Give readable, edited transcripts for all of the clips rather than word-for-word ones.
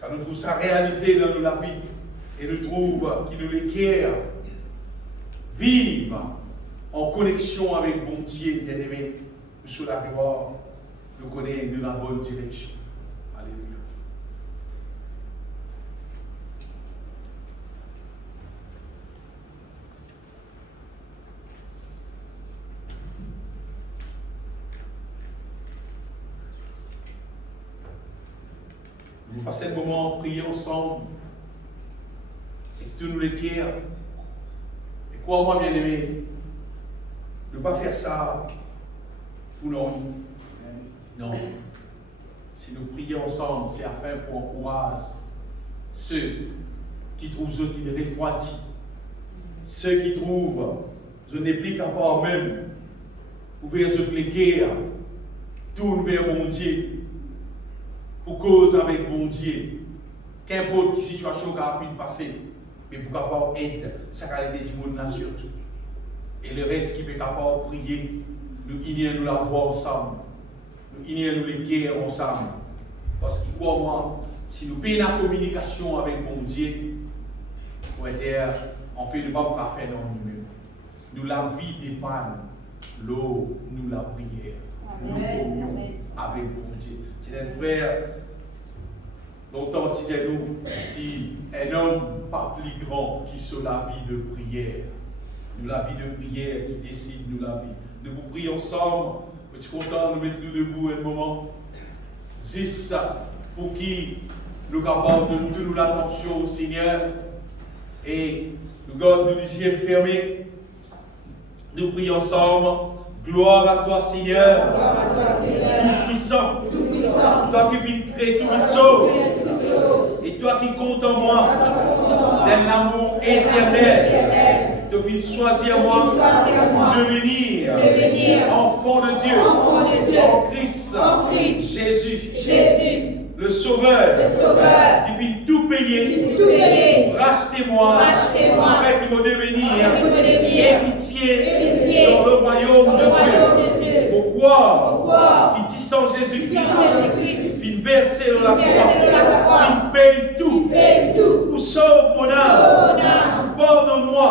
Quand nous trouvons ça réalisé dans la vie, et nous trouvons qui nous l'équiert, vivre en connexion avec bon Dieu, bien-aimé, sur la gloire, nous connaissons de la bonne direction. Alléluia. Nous passons un moment, prier ensemble, et tous nous l'équiert. Et crois-moi, bien-aimé, ne pas faire ça pour nous. Non. Si nous prions ensemble, c'est afin pour encourager ceux qui trouvent ils refroidis, ceux qui trouvent je n'ai plus qu'à part même, ouvrir ce cléquer, tourne vers mon Dieu, pour cause avec mon Dieu, qu'importe quelle situation qui a pu passer, mais pour capable aider sa qualité du monde là surtout. Et le reste qui peut capable prier, nous unir nous la voir ensemble, nous unir nous les guerres ensemble. Parce que pour moi, si nous payons la communication avec mon Dieu, on va dire, on fait le pas faire dans nous-mêmes. Nous la vie dépend, l'eau, nous la prière. Nous communions avec mon Dieu. C'est un frère, longtemps disait-nous, qui est un homme pas plus grand qui sur la vie de prière. Nous la vie de prière qui décide nous la vie. Nous vous prions ensemble. Je suis content de nous mettre debout un moment. C'est ça pour qui nous capables de toute l'attention au Seigneur et nous gardons les yeux fermés. Nous prions ensemble. Gloire à toi, Seigneur, Tout-Puissant, toi qui viens créer toutes choses, et toi qui comptes en moi d'un amour éternel, de venir choisir moi, devenir enfant de Dieu, en Christ, Jésus, le Sauveur, qui vient tout payer pour racheter moi, afin qu'il me devenir héritier dans le royaume de Dieu. Pourquoi qui dit sans Jésus-Christ, qui verser dans la croix, qui paye tout, pour sauver mon âme, pardonne-moi,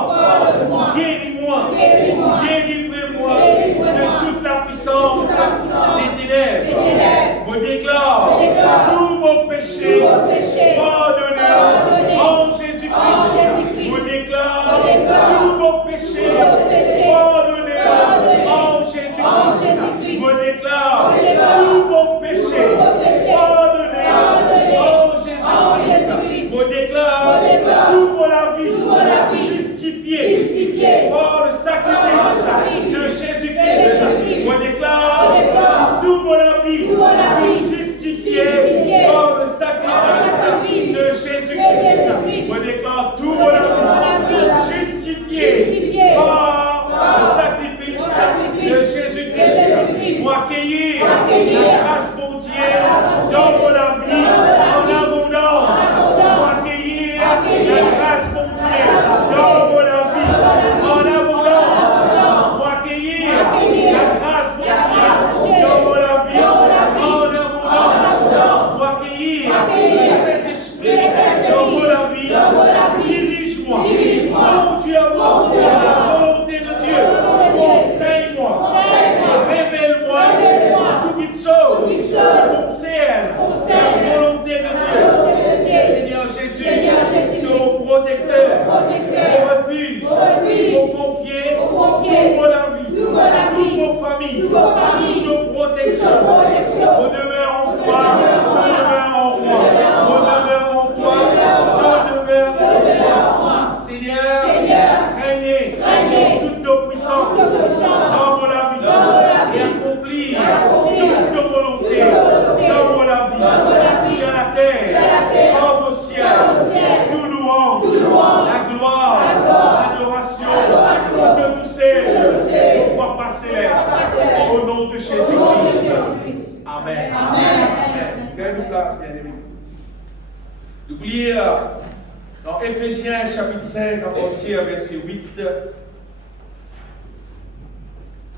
guéris-moi, délivre-moi de toute la puissance des ténèbres. Me déclare tous mon péché pardonné en Jésus-Christ. Me déclare tous mon péché pardonné en Jésus-Christ. Me déclare tous mon péché pardonné en Jésus-Christ. Me déclare toute mon vie justifiée par le sacrifice de Jésus-Christ. Me déclare toute mon vie justifiée par le sacrifice de Jésus-Christ. Me déclare tout mon vie justifié par le sacrifice de Jésus-Christ. Moi accueillir la grâce pour Dieu dans mon vie en abondance. Moi accueillir la grâce pour Dieu dans mon vie en abondance. Moi accueillir la grâce pour Dieu dans mon vie en abondance. Moi accueillir cet esprit dans mon vie. Dirige-moi, conduis-moi dans la volonté de Dieu. Enseigne-moi, révèle-moi toute chose qui concerne la volonté de Dieu. Seigneur Jésus, ton protecteur, mon refuge, mon confier, toute mon famille, sous ton protection. On demeure en toi, on demeure en moi, on demeure en toi, on demeure en moi. Seigneur, règne toute ta puissance dans mon vie et accomplir toute ta volonté dans mon vie, sur la terre, comme au ciel. Tout louange, la gloire, l'adoration de tous ceux au Papa Céleste, au nom de Jésus-Christ. Amen. Quelle place, bien-aimés. Nous prions dans Éphésiens chapitre 5, à partir verset 8.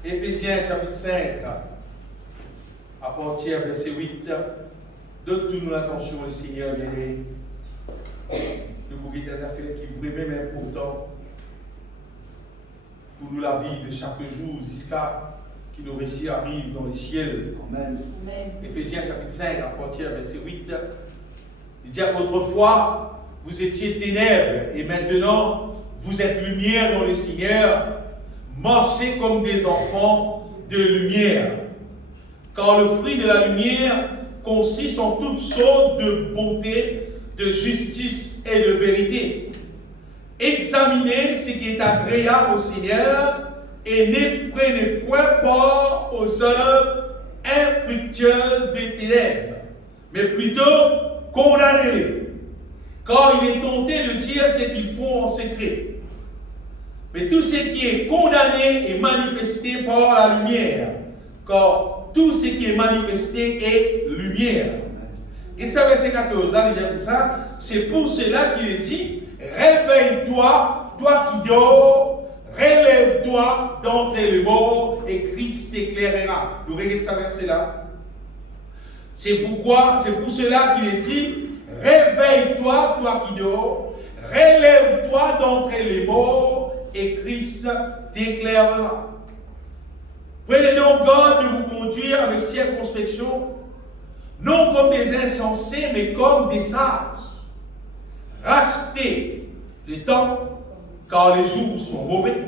Éphésiens chapitre 5, à partir verset 8. Donne-nous l'attention, le Seigneur, bien-aimé. Nous vous des affaires qui vraiment importantes pour nous la vie de chaque jour jusqu'à qui nos récits arrivent dans le ciel. Amen. Éphésiens chapitre 5, à partir verset 8. Il dit autrefois, vous étiez ténèbres et maintenant vous êtes lumière dans le Seigneur. Marchez comme des enfants de lumière. Car le fruit de la lumière consiste en toutes sortes de bonté, de justice et de vérité. Examinez ce qui est agréable au Seigneur et ne prenez point part aux œuvres infructueuses des ténèbres, mais plutôt condamnez-les. Car il est tenté de dire ce qu'ils font en secret. Mais tout ce qui est condamné est manifesté par la lumière, car tout ce qui est manifesté est lumière. Et ça, verset 14, là, déjà comme ça, c'est pour cela qu'il est dit, réveille-toi, toi qui dors, relève-toi d'entre les morts, et Christ t'éclairera. Vous regardez ça, verset-là. C'est pour cela qu'il est dit, réveille-toi, toi qui dors, relève-toi d'entre les morts, et Christ t'éclairera. Prenez donc garde de vous conduire avec circonspection, non comme des insensés, mais comme des sages. Rachetez le temps, car les jours sont mauvais.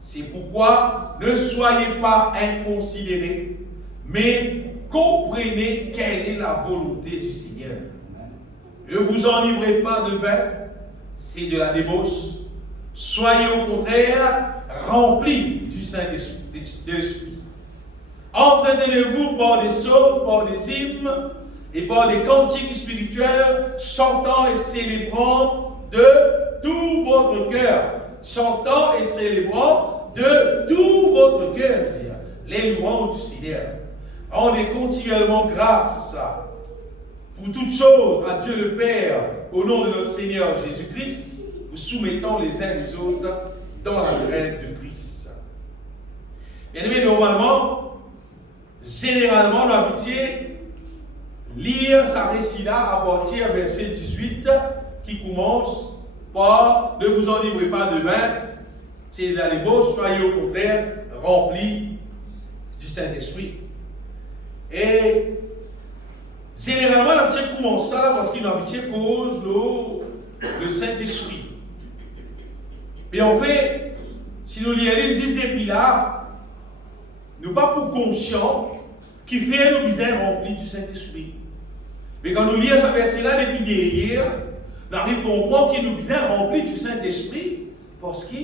C'est pourquoi ne soyez pas inconsidérés, mais comprenez quelle est la volonté du Seigneur. Ne vous enivrez pas de vin, c'est de la débauche. Soyez au contraire remplis du Saint-Esprit. Entretenez-vous par des psaumes, par des hymnes et par des cantiques spirituels, chantant et célébrant de tout votre cœur. Chantant et célébrant de tout votre cœur, les louanges du Seigneur. Rendez continuellement grâce pour toutes choses à Dieu le Père, au nom de notre Seigneur Jésus-Christ, vous soumettant les uns les autres dans la crainte de Christ. Bien aimé, généralement, on a habitué lire sa récit-là à partir du verset 18 qui commence par « Ne vous enivrez pas de vin, c'est de la débauche, soyez au contraire remplis du Saint-Esprit. » Et généralement, on a habitué commencer ça là parce qu'il a habitué cause le Saint-Esprit. Et en fait, si nous lisons les 10 depuis là, nous pas pour conscients qui fait nous misères remplis du Saint-Esprit. Mais quand nous lisons ce verset-là depuis derrière, nous arrivons à comprendre qu'il nous misères remplis du Saint-Esprit parce que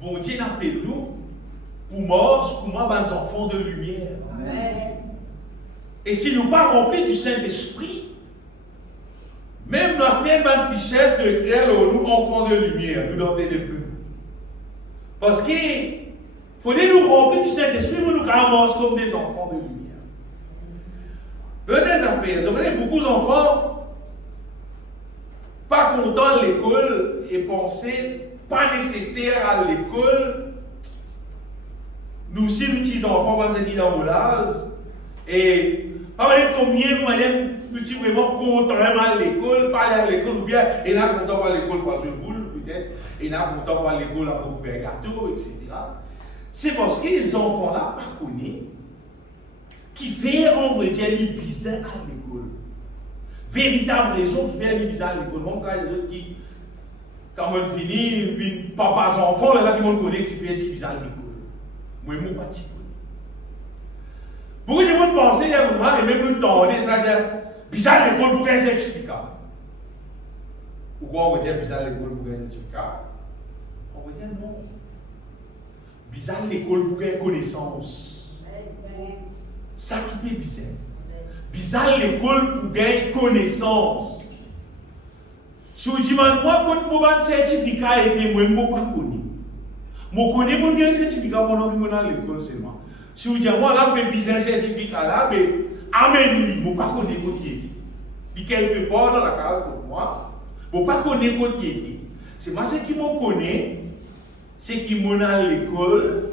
bon Dieu appelle nous pour mort, pour moi, des enfants de lumière. Amen. Et si nous ne sommes pas remplis du Saint-Esprit, même dans ce t-shirt de créer nous enfants de lumière, nous n'en tenons plus. Parce que il faut nous remplir du Saint-Esprit pour nous ramasser comme des enfants de lumière. Des affaires, vous voyez, beaucoup d'enfants pas contents de l'école et penser pas nécessaire à l'école. Nous aussi, nous petits enfants, quand j'ai dit dans mon âge, et pas combien nous sommes vraiment contents à l'école, pas aller à l'école, ou bien, et là, content à l'école pour jouer boule, peut-être, et là, content à l'école pour couper un gâteau, etc. C'est parce que les enfants-là, pas connus, qui fait, on va dire, les bizarres à l'école. Véritable raison qui fait les bizarres à l'école. Mon cas, il y a d'autres qui, quand on finit, papas enfants, là, qui m'ont connu, qui fait des bizarres à l'école. Moi, je ne suis pas petit. Beaucoup de gens pensent, il y a un moment, et même nous tendons, ça veut dire, bizarre à l'école pour un certificat. Pourquoi on va dire bizarre à l'école pour un certificat? On va dire non. Bizarre l'école pour gagner connaissance. Ça qui est bizarre. Bizarre l'école pour gagner connaissance. Si vous dites, moi, quand mon certificat était moi, je ne pas connu. Je connais mon certificat pendant que je suis à l'école seulement. Si vous dites, moi, là, je bizarre certificat là, mais amène-lui, je ne pas connais mon qui était. Il est quelque part dans la case pour moi, je ne pas connais mon qui était. C'est moi ce qui me connaît. C'est qui m'ont à l'école,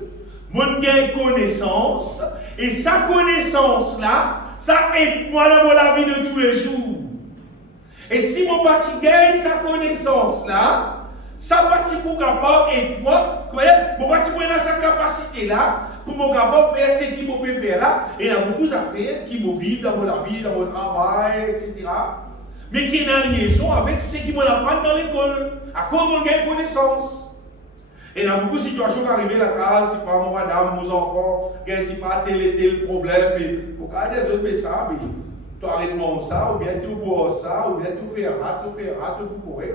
m'ont gagne connaissance, et sa connaissance-là ça aide moi dans la vie de tous les jours. Et si mon parti gagne sa connaissance là, ça parti pour capable et moi, mon parti pour dans sa capacité là, pour mon capable faire ce qu'il peut faire là, et il y a beaucoup d'affaires qui me vivent dans la vie, dans mon travail, etc. Mais qui est en liaison avec ce qui m'apprend dans l'école, à cause de mon connaissance. Et il y a beaucoup de situations qui arrivent à la classe, c'est pas moi, madame, mes enfants, c'est pas tel et tel problème, mais pour qu'il y ait des autres messages, mais tu arrêtes ça, ou bien tu bois ça, ou bien tu fais tu courir.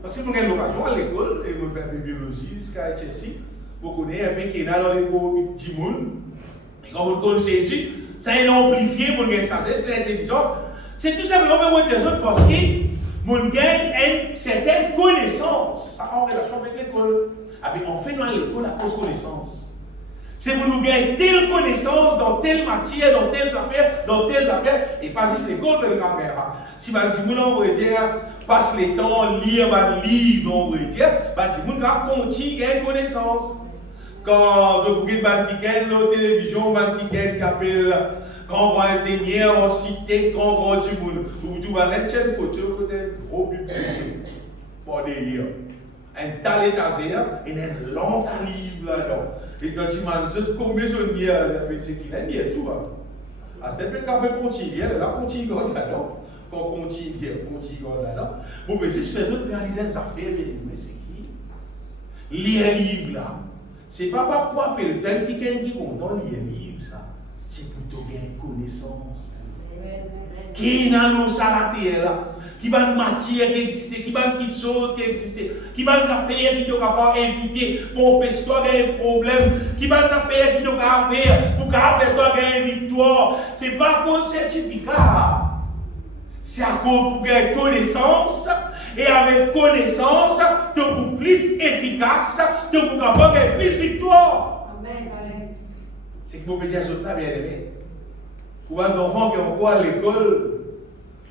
Parce que nous avons l'occasion à l'école, et nous faisons de biologie jusqu'à HSI, vous connaissez un peu qui est dans l'école du monde, et quand vous connaissez Jésus, ça est amplifié pour gagner sagesse, l'intelligence. C'est tout simplement pour des autres parce que mon gagne une certaine connaissance en relation avec l'école. On fait dans l'école la cause connaissance. C'est pour nous gagner telle connaissance dans telle matière, dans telles affaires, et pas juste l'école, mais le grand-mère. Si on va dire, passe le temps, lire un livre, on va dire, on va continuer à gagner connaissance. Quand vous regardez la télévision, quand on va enseigner, on cite grand du monde, vous avez une photo, côté gros bibliothèque, pour délire. Un tas étagère et un long livre là-dedans. Et quand tu m'as dit combien je lis, c'est qu'il a dit tout. À cette époque, on peut continuer, là, continue là-dedans. Quand on continue là-dedans. Bon, mais si je fais d'autres réaliser des affaires, mais c'est qui? Lire un livre là, c'est pas pour appeler le temps qui est content de lire un livre, ça. C'est plutôt bien connaissance. Qui est dans l'eau salatée là? Qui va une matière qui existe, qui va une petite chose qui existe, qui va des affaires qui sont capables d'éviter pour empêcher toi de gagner un problème, qui va des affaires qui sont capables de faire pour faire toi gagner une victoire. Ce n'est pas un certificat. C'est à cause pour gagner connaissance, et avec connaissance, tu es plus efficace, tu es capable de gagner plus de victoire. Amen. C'est ce que vous pouvez dire sur ça, bien aimé. Pour les enfants qui ont quoi à l'école,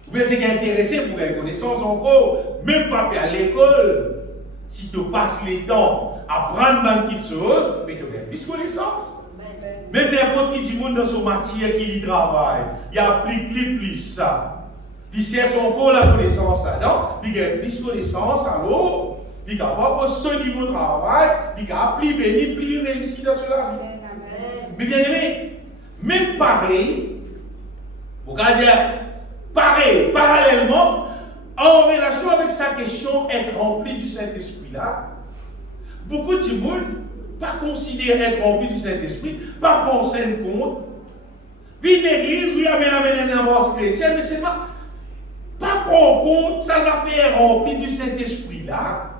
vous pouvez être intéressé pour gagner connaissance encore, même pas à l'école. Si tu passes le temps à apprendre une petite chose, mais tu gagnes plus de connaissance. Même n'importe qui dit dans son matière qui y travaille, il applique plus ça. Il sait son encore la connaissance là-dedans, il gagne plus de connaissance, alors il est capable de ce niveau de travail, il est capable de plus réussir dans cela. Mais bien aimé, même pareil, vous allez dire, pareil, parallèlement, en relation avec sa question, être rempli du Saint-Esprit là, beaucoup de gens pas considérer être rempli du Saint-Esprit, pas prendre ça en compte. Puis l'église, oui, amène un avance chrétien, mais c'est pas prendre compte, ça fait rempli du Saint-Esprit là,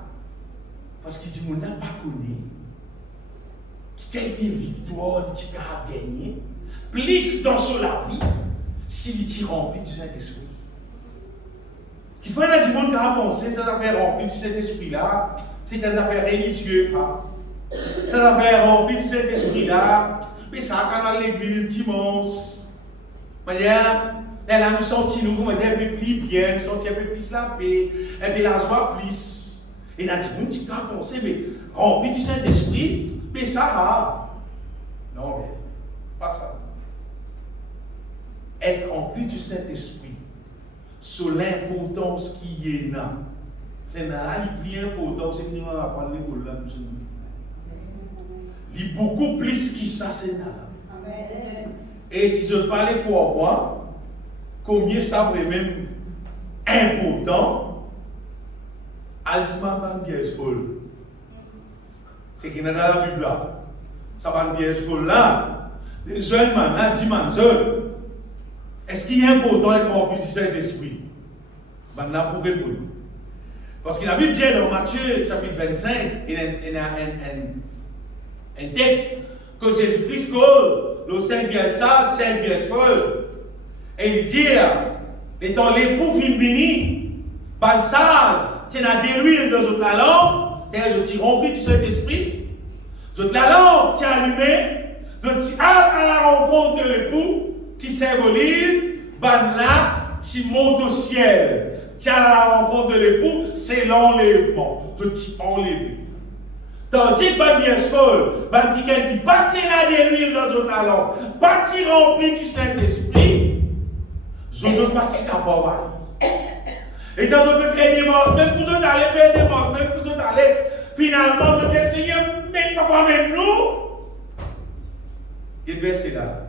parce qu'il dit, on n'a pas connu, qui a été victoire, qui a gagné, plus dans son la vie, s'il est rempli du Saint-Esprit. Il faut que du monde qui a pensé, ça a fait rempli du Saint-Esprit là, c'est des affaires religieuses. Ça a fait rempli du Saint-Esprit là, mais ça a quand l'église dimanche. Elle a nous senti nous, un peu plus bien, nous senti un peu plus la paix, et puis la joie plus. Et il y a du monde qui a pensé, mais rempli du Saint-Esprit, mais ça a. Non, mais pas ça. Être rempli du Saint-Esprit, sur l'importance qui est là. C'est là, il est plus important, c'est que nous allons apprendre l'école là, nous sommes. Il est beaucoup plus que ça, c'est là. Et si je parlais pour moi, combien ça serait même important, Altima va une pièce folle. C'est qu'il y a dans la Bible là. Ça va une pièce folle là. Les jeunes maintenant, 10 jeunes. Est-ce qu'il est important d'être rempli du Saint-Esprit? Maintenant, pour répondre. Parce que la Bible dit dans Matthieu chapitre 25, il y a un texte que Jésus-Christ colle, le Saint bien sage, Saint bien folle. Et il dit, étant l'époux fin béni, pas de sage, tu as de l'huile dans votre lampe, tu es rempli du Saint-Esprit. Votre lampe, tu as allumé, tu as à la rencontre de l'époux, qui symbolise, là, tu montes au ciel. Tu as la rencontre de l'époux, c'est l'enlèvement. Tu t'y enlevé. Tandis que bien folle, quelqu'un qui bâtit la de l'huile dans notre lampe, bâti rempli du Saint-Esprit, je ne pratique pas. Et dans un peu faire des morts, même pour eux d'aller faire des morts, même pour eux d'aller, finalement, de dire, Seigneur, mais papa, mais nous. Et bien, c'est là.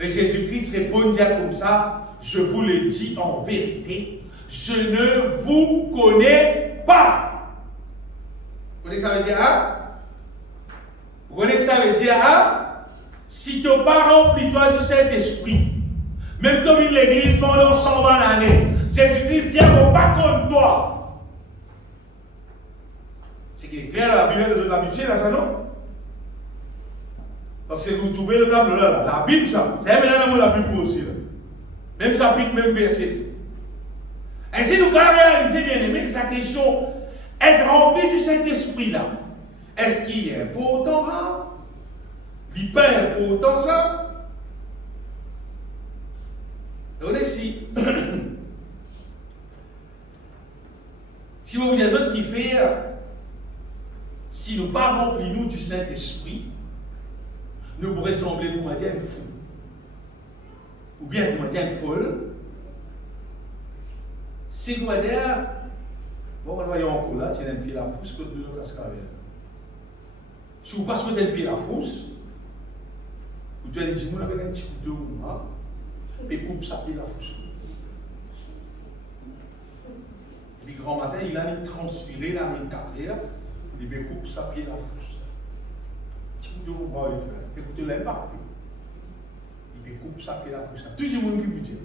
Et Jésus-Christ répond dire comme ça, je vous le dis en vérité, je ne vous connais pas. Vous connaissez ce que ça veut dire, hein? Vous connaissez ce que ça veut dire, hein? Si tu n'as pas rempli toi du Saint-Esprit, même comme une l'église pendant 120 années, Jésus-Christ dit, on pas contre toi. C'est qui est écrit dans la Bible de la Bible, c'est là, non? Parce que vous trouvez le tableau là, la Bible, ça, c'est maintenant la Bible aussi. Là. Même chapitre, même verset. Ainsi, nous allons réaliser, bien aimé, sa question, être rempli du Saint-Esprit là, est-ce qu'il est important, hein? Il n'est pas important ça? On est ici. Si vous avez des autres qui fait, si nous ne pas remplis nous du Saint-Esprit, nous pourrions sembler comme un fou. Ou bien comme un folle. Si vous avez bon, on va y encore là, tu as un pied à la fousse, que tu as cascade. Si vous passez un pied à la fousse, vous avez un petit avec un petit couteau, et coupe ça pied à la fousse. Et puis grand matin, il a transpiré, il a mis 4 heures, et puis coupe ça pied à la fousse. Petit couteau, vous va le faire. Écoutez, là, pas. Il puis coupe ça pied à la fousse. Tout le monde qui vous dit.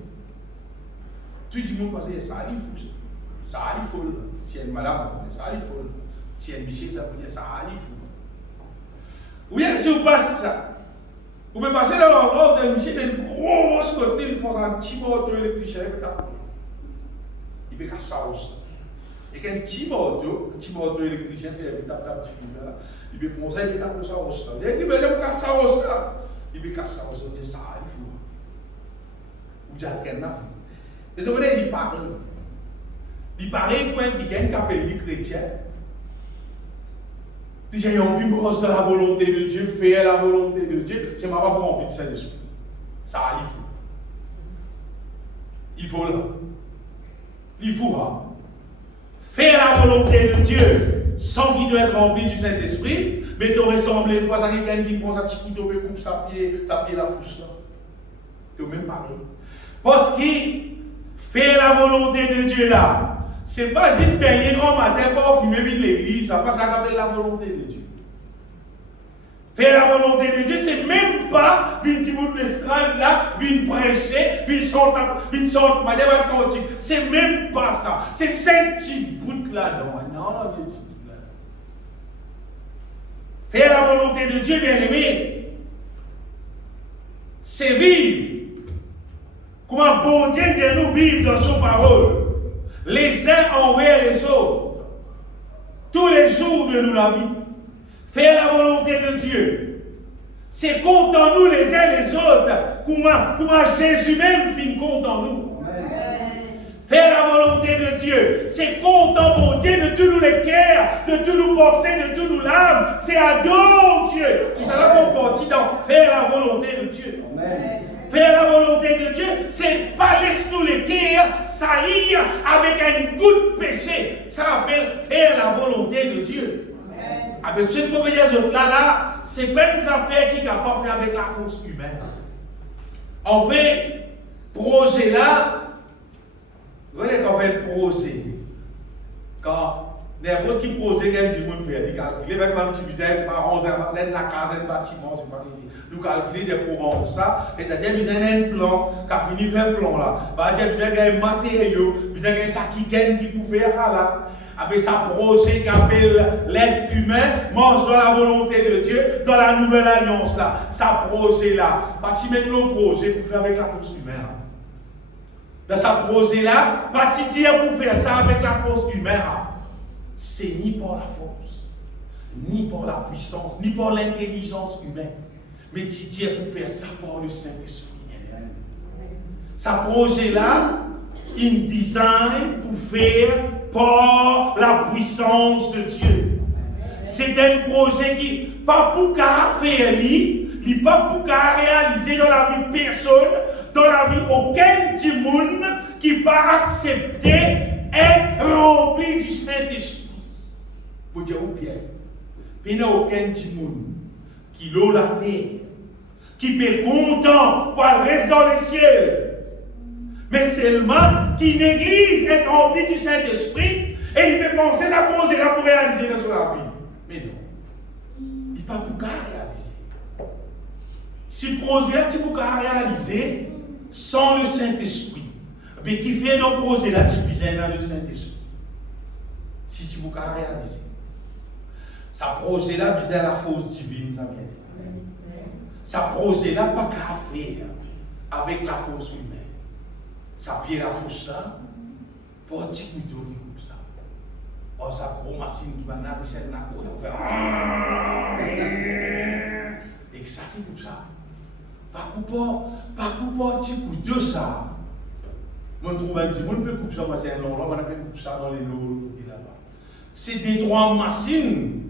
Tout le monde pense que ça a les fous. Ça a les folle. Si elle est madame, ça a les folle. Si elle est bichée, ça veut dire ça a les fous. Ou bien si vous passez ça, vous pouvez passer dans l'endroit d'un biché d'une grosse côté, il pense à un petit moteur électricien, il peut casser ça aussi. Et qu'un petit moteur électricien, c'est un petit film là, il peut prendre ça, il peut taper ça aussi. Il peut casser ça aussi là. Il peut casser ça aussi, il dit ça a les fous. Ou bien quelqu'un n'a vu. Et ce moment-là, il paraît. Il paraît comme un qui gagne capelli chrétien. Il dit, j'ai envie de me rester dans la volonté de Dieu, faire la volonté de Dieu. C'est ma pas pour remplir de Saint-Esprit. Ça, il faut. Il faut là. Il faut là. Faire la volonté de Dieu sans qu'il doit être rempli du Saint-Esprit, mais tu aurais semblé quoi ça quelqu'un qui prend sa petite couteau, coupe sa pied la fousse là. Tu es même pareil. Parce que faire la volonté de Dieu là, c'est pas juste gagner grand matin pour fumer de l'église, ça pas ça qu'on appelle la volonté de Dieu. Faire la volonté de Dieu, c'est même pas une petite bout de l'estrade là, une prêcher, une sorte madame cantique. C'est même pas ça. C'est 5 petits bouts là, non, Dieu. Faire la volonté de Dieu, bien aimé, c'est vivre. Comment bon Dieu de nous vivre dans son parole, les uns envers les autres, tous les jours de nous la vie. Faire la volonté de Dieu, c'est compte en nous les uns les autres, comment Jésus même finit compte en nous. Faire la volonté de Dieu, c'est compte en mon Dieu de tous nous les cœurs, de tous nous pensées, de tous nous l'âme, c'est adorer Dieu. Tout cela fait partie dans faire la volonté de Dieu. Amen. Faire la volonté de Dieu, c'est pas laisser-nous les cœurs salir avec un goût de péché. Ça s'appelle faire la volonté de Dieu. Avec ce que là, c'est pas une affaire qui est capable de faire avec la force humaine. En fait, projet là, vous voyez qu'on fait projet. Quand n'importe qui projet qu'un du monde fait, il calcule avec un petit business, par 11 ans, la case, un bâtiment, c'est pas qu'il nous calculer des courants ça, et c'est-à-dire qu'il y a un plan, qui a fini faire un plan là. Il y a un matériau, il y a un sac qui peut faire là. Avec sa projet qui appelle l'être humain, mange dans la volonté de Dieu, dans la nouvelle alliance là. Sa projet là, pas tu mettre le projet pour faire avec la force humaine. Dans sa projet là, pas tu dire pour faire ça avec la force humaine. C'est ni par la force, ni par la puissance, ni par l'intelligence humaine. Mais tu dis pour faire ça par le Saint-Esprit. Sa projet là, il design pour faire par la puissance de Dieu. C'est un projet qui, pas pour qu'à faire, pas pour qu'à réaliser dans la vie de personne, dans la vie, aucun monde qui va accepter être rempli du Saint-Esprit. Pour dire ou bien, il n'y a aucun monde qui l'eau la terre, qui peut content pour rester dans les ciels, mais seulement qui néglige être rempli du Saint-Esprit et il peut penser ça poser là pour réaliser dans la vie. Mais non, il n'est pas pour réaliser. Si projet là, tu peux réaliser sans le Saint-Esprit, mais qui fait dans projet là, tu peux dans le Saint-Esprit. Si tu peux réaliser. Ça projet là, c'est la force divine, ça vient. Ça projet là, pas qu'à faire avec la force humaine. Ça pied la force là, pour un petit couteau qui coupe ça. Or, ça gros machine qui va nager, c'est la cour, on fait. Et ça qui coupe ça. Pas couper un petit couteau ça. Moi, je trouve un petit monde peut couper ça, moi, c'est un long, on peut couper ça dans les lots là-bas. C'est des trois machines.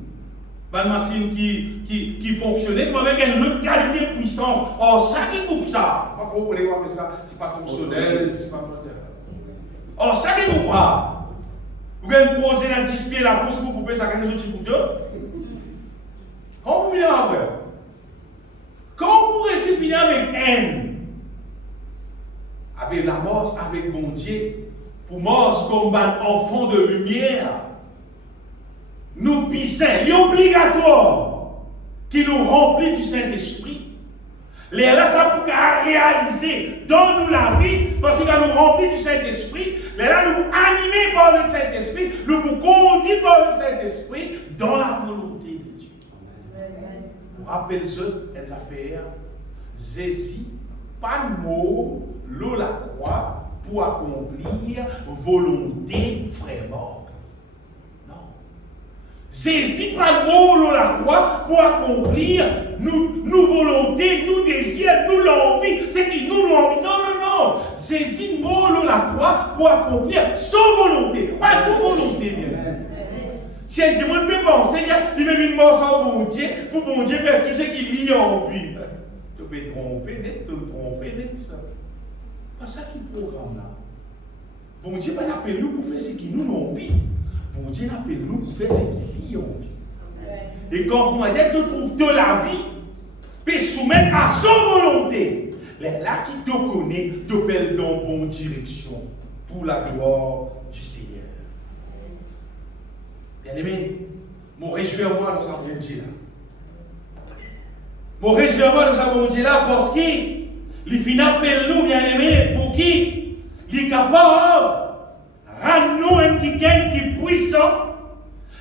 Une machine qui fonctionnait avec une autre qualité de puissance. Or, ça qui coupe ça. Pas pour vous voulez voir ça, c'est pas tonsonnel, c'est pas moderne. Or, ça qui coupe pas. Vous pouvez poser la 10 pieds la force pour couper ça avec un autre couteau. Comment vous finissez après? Comment vous pourrez se finir avec haine? Avec la mort, avec bon Dieu, pour mort comme un enfant de lumière. Nous pisons, il est obligatoire qui nous remplit du Saint-Esprit. Les là, ça pour réaliser dans nous la vie, parce qu'il va nous remplir du Saint-Esprit. Les là, nous animer par le Saint-Esprit, nous conduire par le Saint-Esprit dans la volonté de Dieu. Vous rappelez cette affaire, Jésus, pas de mot, l'eau la croix pour accomplir volonté vraiment. Jésus pas le mot la croix pour accomplir nos volontés, nos désirs, nous l'envie. C'est qui nous l'envie. Non. Jésus mot la croix pour accomplir son volonté, pas nos volontés. Si un démon peut penser, il met une mort sans bon Dieu, pour bon Dieu faire tout ce qu'il lui a envie. Tu peux tromper net, ça. Pas ça qui programme là. Bon Dieu va l'appeler nous pour faire ce qu'il nous a envie. Bon Dieu appelle nous pour faire ce qu'il a envie. Et quand on dit tu trouves de la vie, puis soumettre à son volonté, là qui te connaît, te pèle dans la bonne direction pour la gloire du Seigneur. Bien aimé, mon réjouis-moi dans sa bon Dieu là. Mon réjouis-moi dans sa bon Dieu là parce qu'il finit appelle nous, bien aimé, pour qui il est capable. Rends-nous un quelqu'un qui est puissant,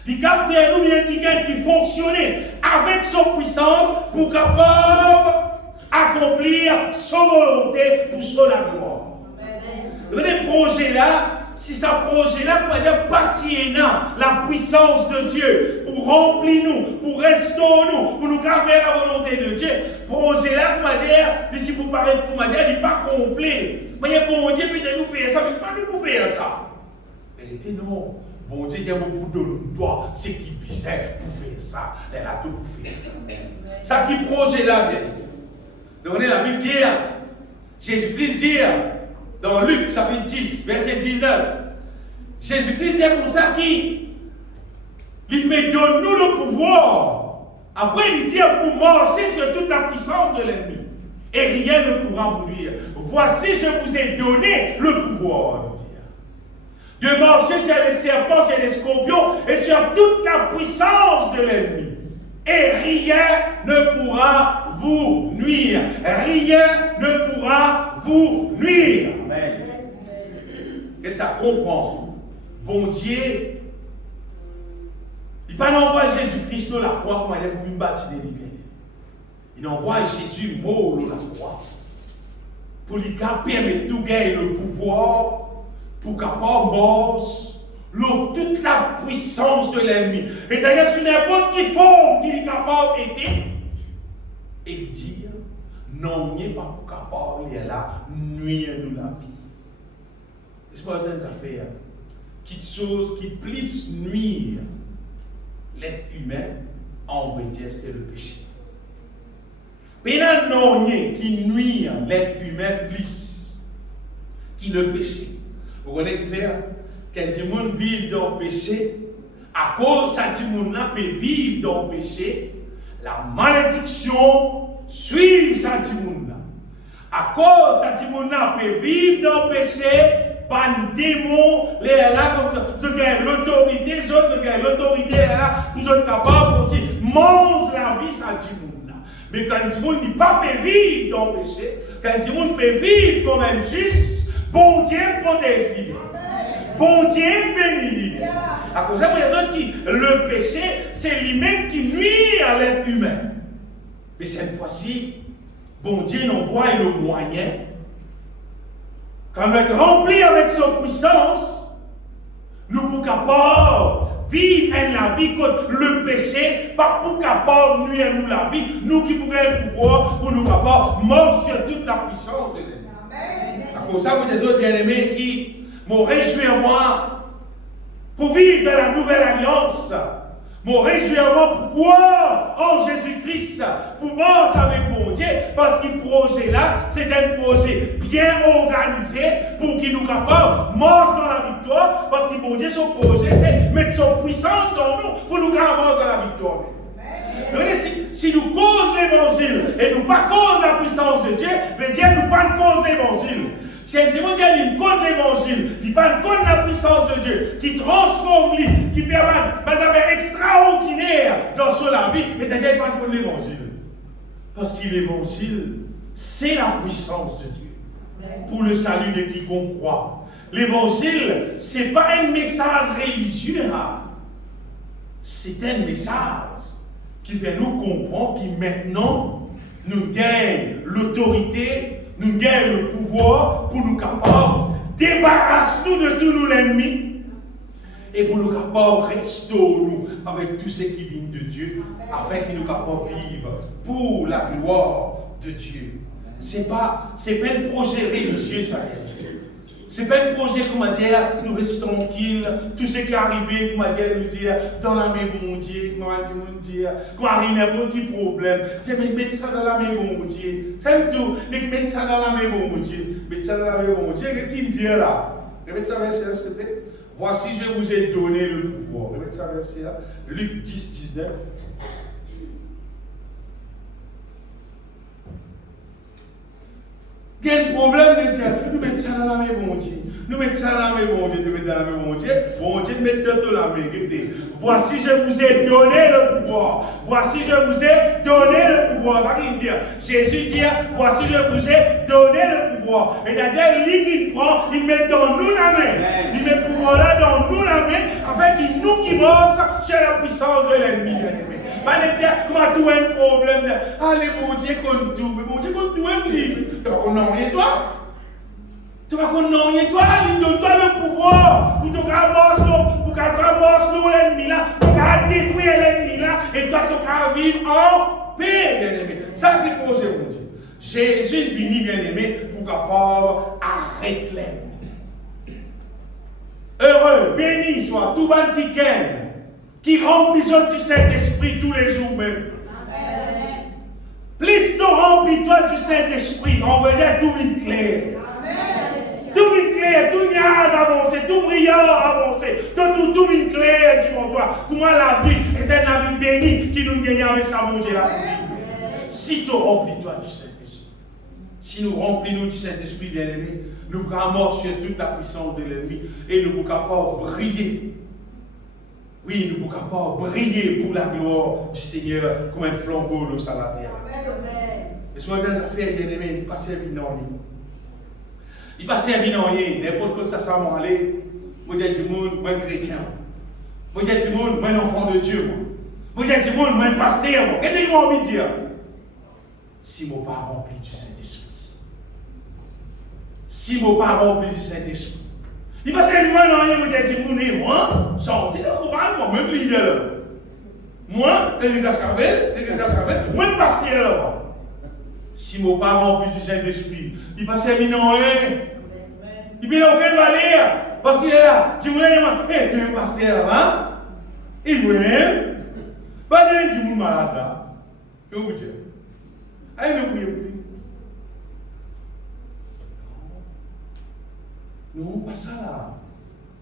il a fait nous un quelqu'un qui fonctionne avec son puissance pour capable accomplir son volonté pour son gloire. Le projet là, si ce projet là, on va dire bâtir la puissance de Dieu pour remplir nous, pour restaurer nous, pour nous garder la volonté de Dieu. Projet là, on va dire, ici pour paraître, on va dire, il n'est pas complet. Mais bon Dieu peut nous faire ça, mais pas nous faire ça. Elle était non. Bon Dieu, il y a beaucoup de toi, c'est qui bizarre pour faire ça. Elle a tout pour faire ça. Ça qui projet là, bien. Donc, la Bible dit, Jésus-Christ dit, dans Luc chapitre 10, verset 19, Jésus-Christ dit comme ça qu'il peut donner nous le pouvoir. Après, il dit pour marcher sur toute la puissance de l'ennemi. Et rien ne pourra vous nuire. Voici, je vous ai donné le pouvoir. De marcher sur les serpents, sur les scorpions et sur toute la puissance de l'ennemi. Et rien ne pourra vous nuire. Rien ne pourra vous nuire. Amen. Et ça comprend. Bon Dieu, il n'a pas envoyé Jésus-Christ dans la croix pour aller pour une bâtir des libérés. Il envoie Jésus mort dans la croix pour lui permettre de gagner le pouvoir pour capable mort toute la puissance de l'ennemi. Et d'ailleurs, sur n'importe quelle forme qu'il est capable d'aider, et il dit, non, il n'est pas capable de là, nuire nous la vie. Laisse-moi dire une affaire. Quelque chose qui puisse nuire l'être humain, en vrai dire, c'est le péché. Pénal non qui nuit l'être humain plus qui le péché. Vous connaissez faire quand du monde vit dans le péché, à cause de ce monde là peut vivre dans le péché, la malédiction suit ce monde là. À cause de ce monde là peut vivre dans le péché, pas un démon, les là comme ça, vous avez l'autorité, vous avez l'autorité là, vous êtes capable de dire, mange la vie ça du monde là. Mais quand le monde n'est pas peut vivre dans le péché, quand le monde peut vivre comme un juste, bon Dieu protège lui. Bon Dieu bénit lui. À cause de ça, le péché, c'est lui-même qui nuit à l'être humain. Mais cette fois-ci, bon Dieu nous envoie le moyen, quand on est rempli avec sa puissance, nous sommes capables de vivre la vie contre le péché, pas pour capable de nuire nous la vie, nous qui pouvons le pouvoir pour nous capables de mordre sur toute la puissance de l'ennemi. À cause de ça, vous des autres bien-aimés qui m'ont réjoui en moi pour vivre dans la nouvelle alliance. Mon réjouissement, pourquoi en Jésus-Christ, pour moi, avec mon Dieu, parce que le projet là, c'est un projet bien organisé pour qu'il nous capable de marcher dans la victoire, parce que mon Dieu, son projet, c'est mettre son puissance dans nous pour nous capable dans la victoire. Donc, si nous causons l'évangile et nous pas causons la puissance de Dieu, mais Dieu nous pas cause l'évangile. Si un démon dit qu'il compte l'évangile, il parle contre la puissance de Dieu, qui transforme, qui permet un affaire extraordinaire dans son la vie, mais il parle contre l'évangile. Parce que l'évangile, c'est la puissance de Dieu pour le salut de quiconque croit. L'évangile, ce n'est pas un message religieux, c'est un message qui fait nous comprendre que maintenant, nous gagnons l'autorité, nous gagnons le pouvoir pour nous capables de débarrasser nous de tous nos ennemis et pour nous capables de restaurer nous avec tout ce qui vient de Dieu afin qu'il nous capables de vivre pour la gloire de Dieu. Ce n'est pas un projet religieux, ça. Ce n'est pas un projet, comment dire, nous restons tranquilles, tout ce qui est arrivé, comment dire, nous dire, dans la main, bon Dieu, comment dire, quand arrive n'importe quel problème, tu sais, mettre ça dans la main, bon Dieu. J'aime tout, mettre ça dans la main, bon Dieu. Mettre ça dans la main, bon Dieu. Qu'est-ce qu'il dit là? Répète ça, verset, s'il te plaît. Voici, je vous ai donné le pouvoir. Répète ça, verset là. Luc 10, 19. Quel problème de Dieu? Nous mettons ça dans la main, bon Dieu. Nous mettons ça dans la main, bon Dieu. Nous mettons dans la main, bon Dieu. Bon Dieu, mettez dans la main. Voici, je vous ai donné le pouvoir. Voici, je vous ai donné le pouvoir. Ça veut dire, Jésus dit, voici, je vous ai donné le pouvoir. Et c'est-à-dire, lui qui prend, il met dans nous la main. Il met le pouvoir là dans nous la main, afin qu'il nous qui marche sur la puissance de l'ennemi, bien-aimé. Comment tu as un problème? Allez, mon Dieu, contre tout. Mais mon Dieu, contre tout, un livre. Tu vas connaître rien, toi? Tu vas connaître rien, toi? Il donne-toi le pouvoir pour te ramasser l'ennemi là, pour détruire l'ennemi là, et toi, tu vas vivre en paix, bien-aimé. Ça, c'est le projet, mon Dieu. Jésus est venu, bien-aimé, pour capable arrêter l'ennemi. Heureux, béni soit tout le monde qui remplissent du Saint-Esprit tous les jours même. Amen. Plus tu remplis-toi du Saint-Esprit, on va dire tout vite clair. Amen. Tout vite clair, tout nuage avancé, tout brillant avancé, tout vite clair, dis-moi, comment la vie est une vie bénie qui nous gagne avec sa mon Dieu la vie. Si tu remplis-toi du Saint-Esprit, si nous remplissons du Saint-Esprit, bien-aimé, nous ramassons sur toute la puissance de l'ennemi et nous sommes capables de briller. Oui, nous sommes capables de briller pour la gloire du Seigneur comme un flambeau dans la terre. Et soit dans les affaires, bien-aimés, il ne passe à vie. Il passe à vie, n'importe quoi ça m'a allé. Moi, je dis, moi, chrétien. Moi, je dis, moi, enfant de Dieu. Moi, je dis, moi, pasteur. Qu'est-ce qu'ils m'ont envie de dire? Si mon pas rempli du Saint-Esprit. Si mon pas rempli du Saint-Esprit. Il passe à moi, non, il me dit, moi, sortez de courant, moi, même leader là. Moi, les Cascavel, moi, le pasteur là. Si mon pas rempli du Saint-Esprit, il passe à moi, non, il n'a aucune valeur. Parce qu'il est là, dis-moi, tu es un pasteur là, il veut même. Pas de dire, dis-moi malade là. Que vous dites? Allez, nous prions. Non, pas ça là.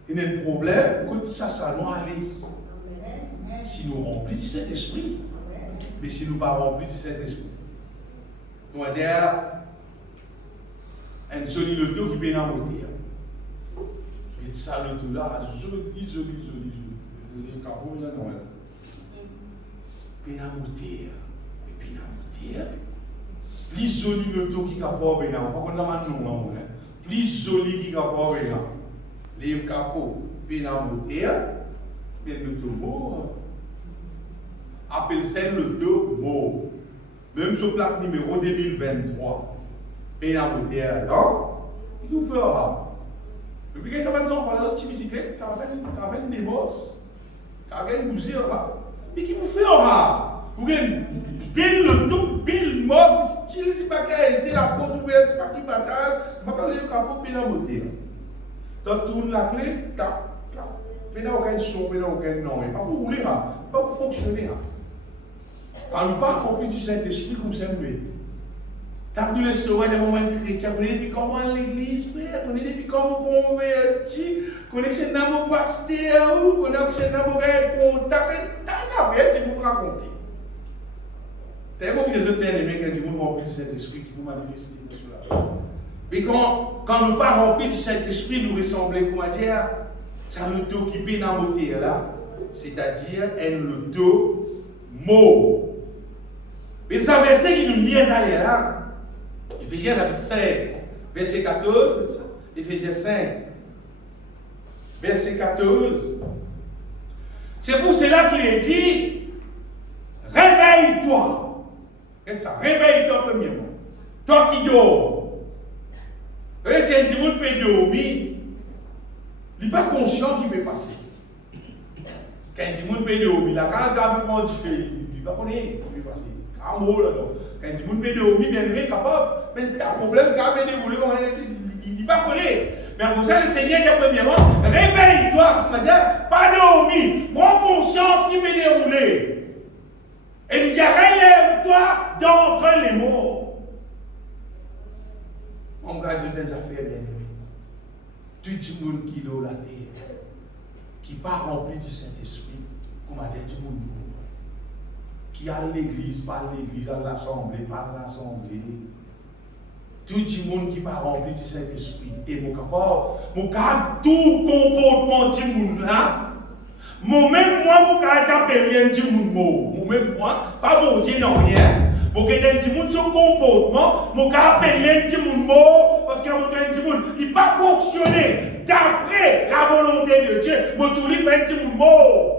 Il y a un problème, quand ça nous aller. Si nous remplissons du Saint-Esprit, mais si nous ne pas remplis du Saint-Esprit, nous allons dire un joli loto qui peut nous monter. Et ça, le tout là, joli. Le carreau là, non. Peut nous monter. Et puis nous monter. Plus joli loto qui est capable de nous. Pas qu'on a maintenant. Plus joli qui est capable de nous. Les capots, puis nous monter. Puis le tout beau. Appelle ça le 2 mots. Même sur plaque numéro 2023. Pénamouté, non? Il nous fera. Depuis que ça va dire, on va aller dans une bicyclette, qui a des bosses, qui a une bougie, mais qui vous fera. Vous avez bien le tout, bien le mob, style, si pas qu'elle a été la porte ouverte, si pas qui bataille, je vais aller au capot pénamouté. Donc, tourne la clé, tac, tac. Pénamouté, aucun son, pénamouté, aucun nom. Pas pour rouler, pas pour fonctionner. Quand nous pas compris du Saint-Esprit, comme ça nous aide. T'as vu l'histoire des moments chrétiens, on est depuis comment l'église, frère, on est depuis comment on convertit, on est que c'est dans mon pasteur, on est que c'est dans mon contact, t'as fait, tu peux raconter. Tellement que Jésus bien aimé quand tu remplis du Saint-Esprit qui nous manifeste sur la vie. Mais quand nous pas remplis du Saint-Esprit, nous ressemblons, comment dire, ça nous occupe dans nos terres là, c'est-à-dire, elle le dos mot. Mais c'est un verset qui nous lie d'aller là. Éphésiens chapitre 5, verset 14. Éphésiens 5, verset 14. C'est pour cela qu'il est dit, réveille-toi. Regarde ça, réveille-toi premièrement. Toi qui dors. Si un petit monde peut dormir, il n'est pas conscient qu'il peut passer. Quand un petit monde peut dormir, la case d'abord du fait, il ne va pas connaître, il peut passer. Un mot là, donc. Quand tu peux dormir, bien aimé, capable, mais tu as un problème, quand tu déroulé, il ne va pas connaître. Mais pour ça, le Seigneur dit premièrement, réveille-toi, pas dormir, prends conscience qui peut dérouler. Et il dit, relève-toi d'entre les morts. On garde toutes les affaires, bien aimé. Tout le monde qui est dans la terre, qui n'est pas rempli du Saint-Esprit, comme a dit tout le monde. Qui a l'église, pas l'église, à l'assemblée, pas l'assemblée. Tout le monde qui n'est pas rempli du Saint-Esprit. Et mon cas, tout comportement du monde là, moi-même, moi, j'appelle du monde. Moi-même, moi, pas bon Dieu, non, rien. Pour que du monde son comportement, mon cas appelle du monde, parce que du monde, il n'a pas fonctionné d'après la volonté de Dieu. Moi, tout le monde, du monde.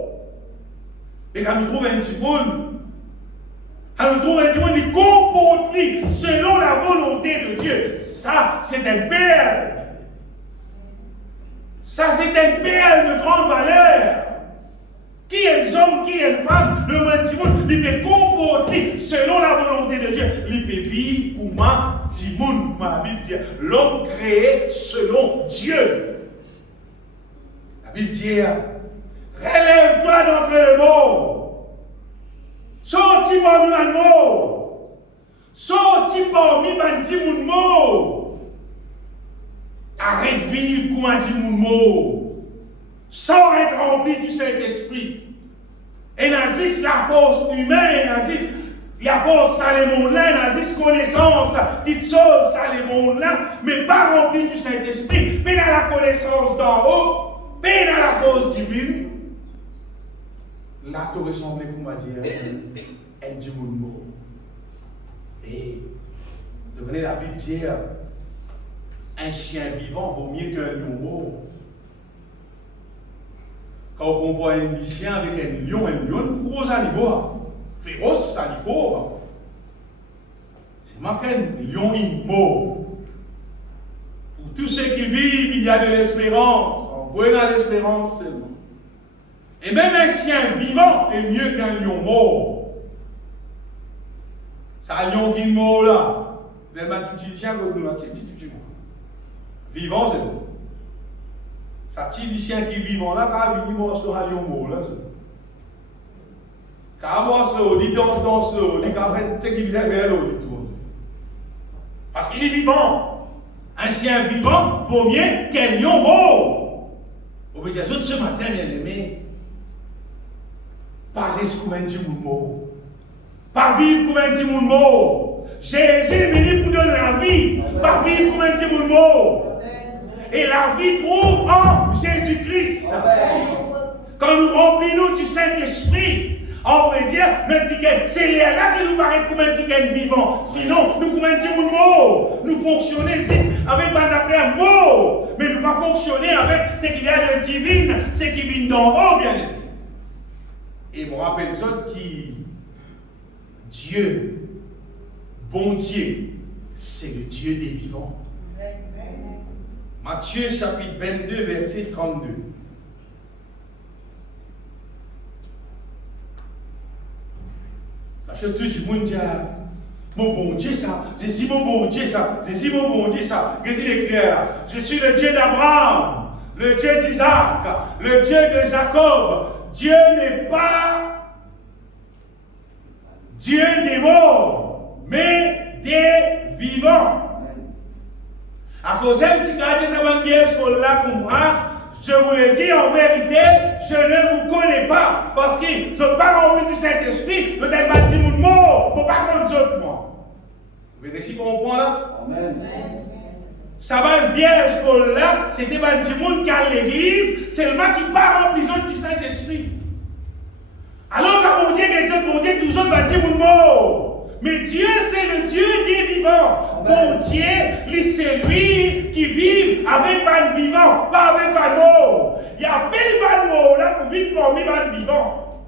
Et quand nous trouvons un petit monde, il comporte selon la volonté de Dieu. Ça, c'est un perle. Ça, c'est un perle de grande valeur. Qui est un homme, qui est une femme, le monde, il peut comporter selon la volonté de Dieu. Il peut vivre pour moi, Timoun, la Bible dit, l'homme créé selon Dieu. La Bible dit, relève-toi d'entre les morts. Sorti parmi les morts. Sorti parmi les morts. Arrête de vivre comme un petit mot. Sans être rempli du Saint-Esprit. Et n'agisse la force humaine, n'agisse la force ça le monde là, n'agisse connaissance, petite chose ça le monde là, mais pas rempli du Saint-Esprit, mais dans la connaissance d'en haut, mais dans la force divine. Là, tu ressembles, comme on dire, un du monde. Et, devenez la Bible dire, un chien vivant vaut mieux qu'un lion mort. Quand on compare un chien avec un lion, gros animal, féroce, salivore. C'est marqué un lion mort. Pour tous ceux qui vivent, il y a de l'espérance. On voit dans l'espérance seulement. Et même un chien vivant est mieux qu'un lion mort. C'est un lion qui est mort là. Mais un petit chien, vivant, c'est bon. Ça petit chien qui est vivant là, quand il est mort, c'est un lion mort là. Quand il est mort, il danse, il fait ce qu'il vient vers l'eau, il tourne. Parce qu'il est vivant. Un chien vivant vaut mieux qu'un lion mort. On peut dire, ce matin, bien aimé, parlez comme un petit mot. Pas vivre comme un petit mot. Jésus est venu pour donner la vie. Pas vivre comme un petit mot. Et la vie trouve en Jésus-Christ. Quand nous remplissons du Saint-Esprit, on peut dire, c'est là que nous paraît comme un petit vivant. Sinon, nous comme un petit mot. Nous fonctionnons ici avec des affaires mots. Mais nous ne pas fonctionner avec ce qui vient de divine, ce qui vient d'en haut, bien aimé. Et je me rappelle les autres qui, Dieu, bon Dieu, c'est le Dieu des vivants. Matthieu chapitre 22, verset 32. Parce que tout le monde dit, mon bon Dieu ça, je suis mon bon Dieu ça, je suis mon bon Dieu ça. Qu'est-ce qu'il écrit là? Je suis le Dieu d'Abraham, le Dieu d'Isaac, le Dieu de Jacob. Dieu n'est pas Dieu des morts, mais des vivants. À cause d'un petit gars, ça va bien sur là pour moi. Je vous le dis en vérité, je ne vous connais pas. Parce qu'ils ne sont pas remplis du Saint-Esprit. Nous n'avons pas dit mon mot, pour pas qu'on dise moi. Vous voyez si vous comprenez là? Amen. Ça va une vierge folle là, c'était un petit monde qui a l'église, seulement qui part rempli du Saint-Esprit. Alors que mon Dieu, toujours va dire mon mot. Mais Dieu, c'est le Dieu des vivants. Mon Dieu, c'est lui qui vit avec les vivants, pas avec les morts. Il y a plein de morts là pour vivre parmi les vivants.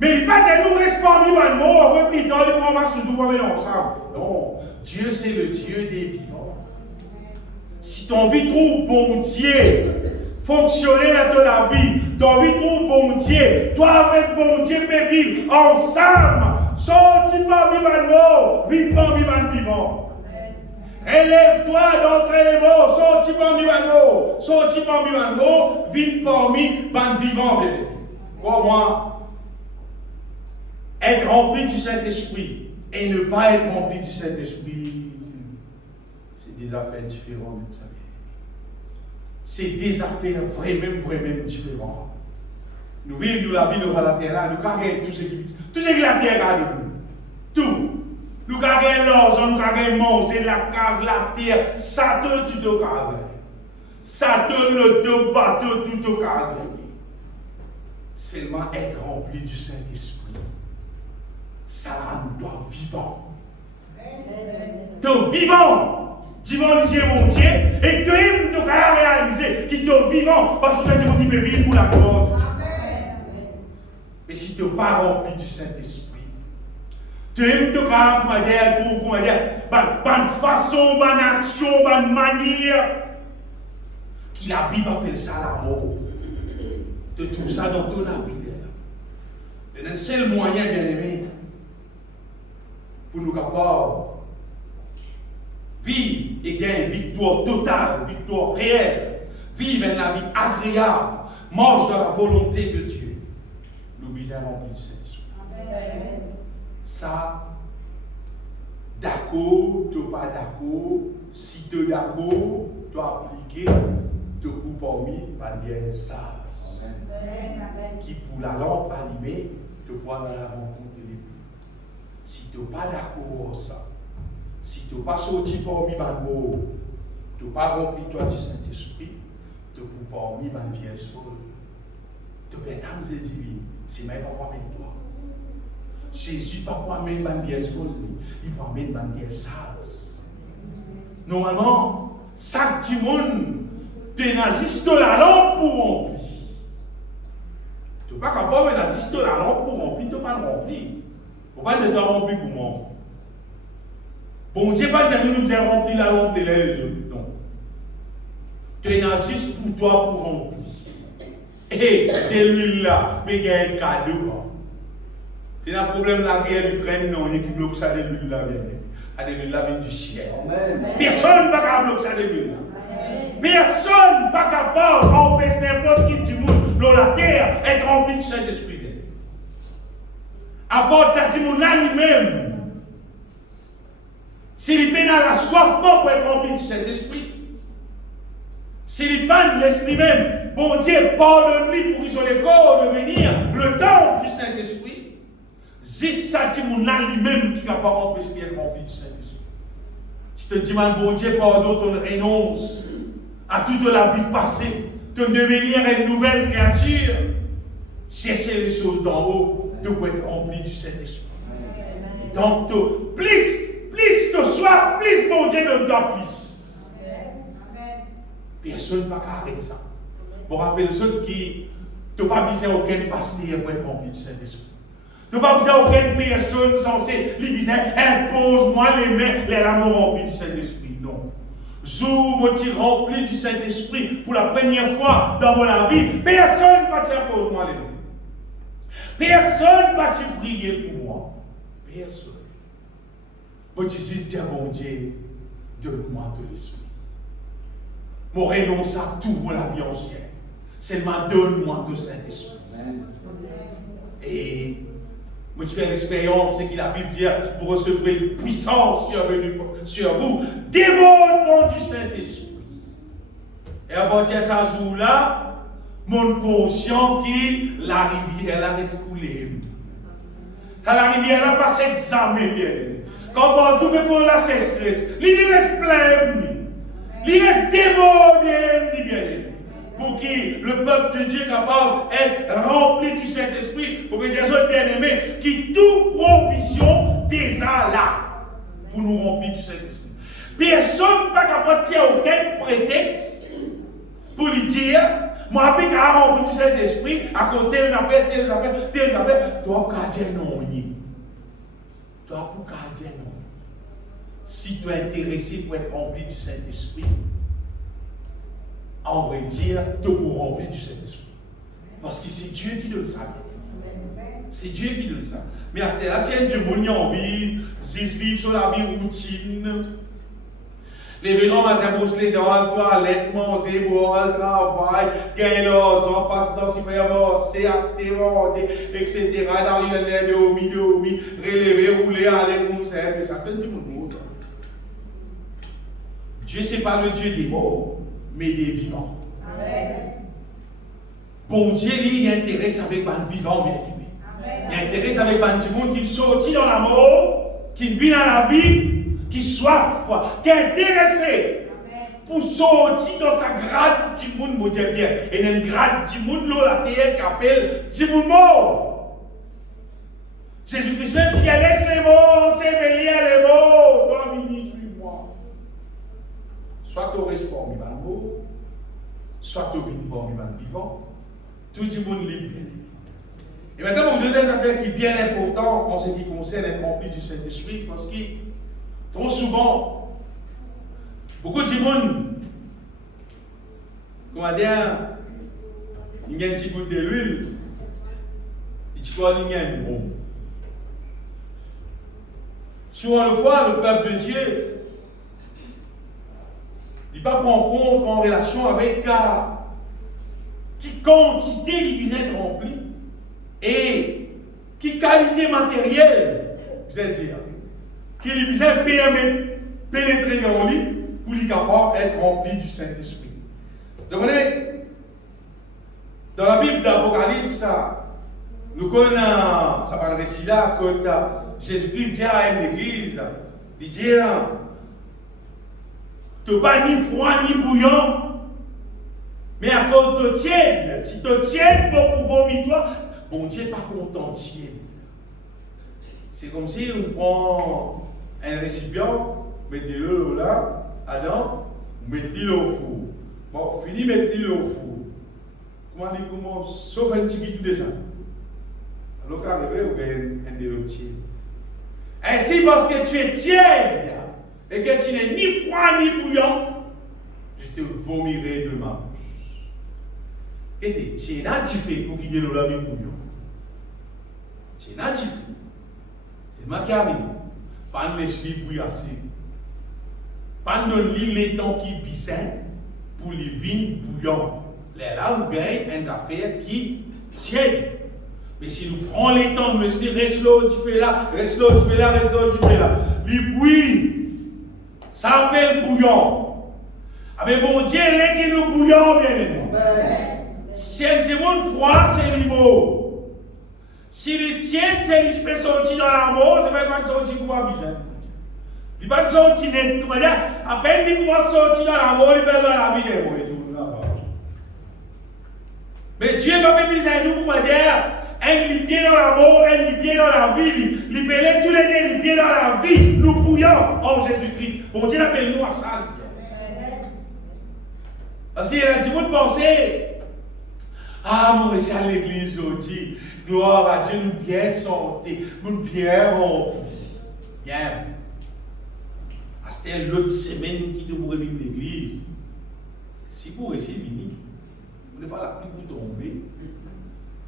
Mais il ne pas dire nous restons parmi les morts, après plus tard, il prend marche tout pour venir ensemble. Non, Dieu, c'est le Dieu des vivants. Si ton vie trouve bon Dieu, fonctionner dans la vie, ton vie trouve bon Dieu, toi avec bon Dieu peut vivre ensemble. Sorti parmi les morts, vive parmi les vivants. Élève-toi d'entre les morts, sorti parmi les morts, sorti parmi les morts, vive parmi les vivants. Pour moi, être rempli du Saint-Esprit et ne pas être rempli du Saint-Esprit, c'est des affaires différentes. C'est des affaires vraiment différentes. Nous vivons la vie de la terre, nous gagnons tout ce qui la terre a de nous. Tout. Nous gagnons l'argent, nous gagnons manger, la case, la terre, Satan, tout au carré. Satan, le deux bateaux, tout au carré. Seulement être rempli du Saint-Esprit. Ça nous doit vivant. T'es vivant. Divin Dieu, mon Dieu, et que tu te réaliser qu'il est vivant parce que tu as dit, mais vivre pour la gloire de Dieu. Mais si tu n'es pas rempli du Saint-Esprit, tu aimes te faire bonne façon, bonne action, bonne manière, qui la Bible appelle ça l'amour. Tu trouves ça dans ton vie. C'est le seul moyen, bien aimé, pour nous capables vivre et gagner une victoire totale, victoire réelle, vivre une vie agréable, marche dans la volonté de Dieu. Nous bien rempli de Saint-Esprit. Ça, d'accord, tu n'es pas d'accord, si tu es d'accord, tu as appliqué, tu coupes parmi, pas bien sage. Qui pour la lampe allumée, te voit dans la rencontre de l'époux. Si tu n'es pas d'accord avec ça, si tu n'es pas sorti parmi les mots, tu n'es pas rempli toi du Saint-Esprit, tu n'es pas parmi les vieilles folles. Tu peux être en saisi, c'est même pas même toi. Jésus ne peut pas amener les vieilles folles, il peut amener les vieilles sages. Normalement, chaque monde, tu n'assistes la lampe pour remplir. Tu n'es pas capable d'assister la lampe pour remplir, tu n'es pas rempli. Il ne faut pas te remplir pour moi. Bon Dieu, pas dire que nous avons rempli la lampe et les autres. Non. Tu es assise pour toi pour remplir. Et de l'huile là, mais il y a un cadeau. Il y a un problème là qui est du train, non, il y a qui bloque ça de l'huile là. De l'huile là vient du ciel. Personne n'est pas capable de bloquer ça de l'huile là. Personne n'est pas capable d'empêcher n'importe qui du monde dans la terre être rempli du Saint-Esprit. À part ça, du monde là lui-même. S'il n'est pas la soif pour être rempli du Saint-Esprit, s'il n'est pas l'esprit même, bon Dieu, pardonne-lui pour qu'ils soient les corps de venir, le temple du Saint-Esprit, c'est ça qui lui-même qui n'a pas empêché d'être rempli du Saint-Esprit. Si tu te demandes, bon Dieu, pardonne, tu renonces à toute la vie passée, de devenir une nouvelle créature, chercher les choses d'en haut, de pour être rempli du Saint-Esprit. Et donc, plus de soif, plus mon Dieu nous donne plus. Personne ne peut pas avec ça. Pour rappeler ceux qui n'ont pas besoin aucun pasteur pour être rempli du Saint-Esprit. Tu n'as pas besoin aucune personne censée lui dire impose-moi les mains, les lames remplies du Saint-Esprit. Non. Jour où tu rempli du Saint-Esprit pour la première fois dans mon vie, personne ne va t'imposer les mains. Personne ne va te prier pour moi. Personne. Moi, tu dis, dis à mon Dieu, donne-moi de l'esprit. Moi, renonce à tout pour la vie ancienne. Seulement, donne-moi de Saint-Esprit. Et moi, tu fais l'expérience, c'est qu'il a pu dire, pour recevoir une puissance survenue sur vous, démon du Saint-Esprit. Et à partir de ce jour-là, mon conscient qui la rivière la reste coulée. La rivière n'a pas s'examiner bien. Quand tout le monde la sécheresse, il reste plein. Il reste démodé, bien. Pour que le peuple de Dieu est capable d'être rempli du Saint-Esprit, pour que Dieu soit bien-aimé, qui toute provision déjà là, pour nous remplir du Saint-Esprit. Personne n'est pas capable de tirer aucun prétexte pour lui dire, moi, je suis rempli du Saint-Esprit, à côté de l'affaire, telle affaire, tu dois pas dire non. Tu dois pas dire non. Si tu es intéressé pour être rempli du Saint-Esprit, en vrai dire, tu es pour remplir du Saint-Esprit. Parce que c'est Dieu qui donne ça. C'est Dieu qui donne ça. Mais à ce là, si un Dieu qui a envie, vivre sur la vie routine, les venants matin pour les dents, le toilette, manger, boire, le travail, gagner l'argent, passer dans le supermarché, acheter, vendre, etc. Dans les domi, relever, rouler, aller comme ça, mais ça donne du monde. Dieu, ce n'est pas le Dieu des morts, mais des vivants. Amen. Bon Dieu, il intéresse avec les vivants, bien aimé. Il intéresse avec les gens qui sortent dans la mort, qui vivent dans la vie, qui soif, qui est intéressé pour sortir dans sa grade du monde, mon Dieu bien. Et dans une grade du monde, la terre qui appelle du monde mort. Jésus-Christ dit, laisse les morts, c'est venir les morts, dois venir, suis-moi. Soit tu restes parmi les morts, soit tu vis parmi les vivants, tout le monde libre bien aimé. Et maintenant, vous avez des affaires qui sont bien importantes en ce qui concerne être rempli du Saint-Esprit, parce que trop souvent, beaucoup de monde, comment dire, il y a un petit bout de l'huile, et tu crois qu'il y a un gros. Souvent, le fois, le peuple de Dieu, il ne va pas prendre compte en relation avec qui quantité il doit être rempli et qui qualité matérielle, vous allez dire, qui lui doit pénétrer dans lui pour lui capable d'être rempli du Saint-Esprit. Donc, vous voyez, dans la Bible d'Apocalypse, nous connaissons ça va le récit là, quand Jésus-Christ dit à une église, il dit, tu n'as pas ni froid ni bouillant, mais à cause de tiède, si tu tiède, bon pour vomir toi, bon Dieu n'est pas content tiède. C'est comme si on prend un récipient, met de l'eau là, Adam, met de l'eau au four. Bon, fini, mettre de l'eau au four. Comment on dit comment, sauf un petit tout déjà. Alors qu'arrivé, on gagne un de l'eau tiède. Ainsi, parce que tu es tiède, et que tu n'es ni froid ni bouillant, je te vomirai de ma bouche. Et tu es là, tu fais pour qu'il y ait l'eau là, mais bouillant. Tu es là, tu fais. C'est ma carrière. Pas de l'esprit bouillassé. Pas de l'île les temps qui bissent pour les vins bouillants. Là, on gagne une affaire qui tienne. Mais si nous prenons les temps de me dire, reste là, tu fais là, reste là, tu fais là, reste là, tu fais là. Les bouilles. Ça s'appelle bouillon. Mais bon Dieu, les qui nous bouillons, bien aimé. Si un démon froid, c'est l'imo. Si les tièdes, c'est les peut sortir dans l'amour, ça ne va pas sortir pour ma vie. Il ne va pas sortir net. À peine qu'il va sortir dans l'amour, il va dans la vie. Mais Dieu va pas besoin de nous pour dire, un pied dans l'amour, un pied dans la vie, libérer tous les pieds dans la vie, nous bouillons en Jésus-Christ. Bon Dieu appelle nous à ça. Parce qu'il y a du monde penser, ah, mon c'est à l'église aujourd'hui, gloire à Dieu, nous bien sortis, nous bien remplis. Bien. C'était l'autre semaine qui devrait venir l'église. Si vous réussissez venir, vous ne pouvez pas la pluie pour tomber.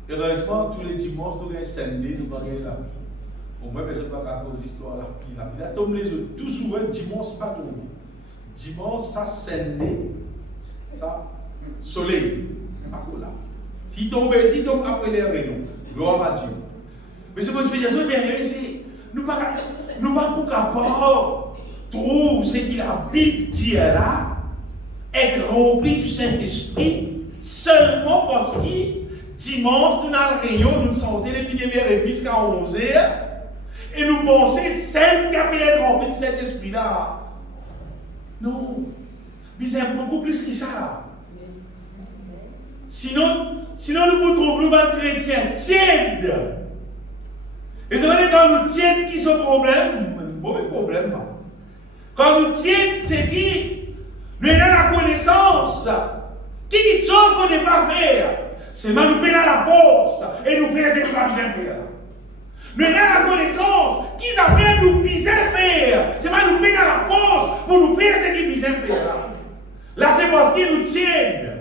Heureusement, tous les dimanches, tous les samedis, nous ne pouvons pas la pluie. Au moins, je ne sais pas à cause de l'histoire, la pluie. La pluie tombe les autres. Tout souvent, dimanche, ce n'est pas tombé. Dimanche, ça, samedi, ça, soleil. Pas là. S'il tombe après les réunions, gloire à Dieu. Mais ce que je veux dire, c'est bien, nous ne pouvons pas pour capable trouve ce que la Bible dit là, être rempli du Saint-Esprit, seulement parce que dimanche, nous avons une réunion, nous sommes depuis 9h30 jusqu'à 11h, et nous pensons, c'est qu'il est rempli du Saint-Esprit là. Non, mais c'est beaucoup plus que ça. Sinon nous pouvons trouver un chrétien tiède. Et c'est vrai quand nous tièdes qui sont problème, mauvais problème. Quand nous tièdes, c'est qui nous avons la connaissance. Qui dit ça qu'on ne peut pas faire? C'est mal nous prenons la force et nous faisons ce qu'on va bien faire. Nous avons la connaissance qu'ils appellent nous bien faire. C'est mal nous prenons la force pour nous faire ce qu'ils bien faire. Là, c'est parce qu'ils nous tiennent.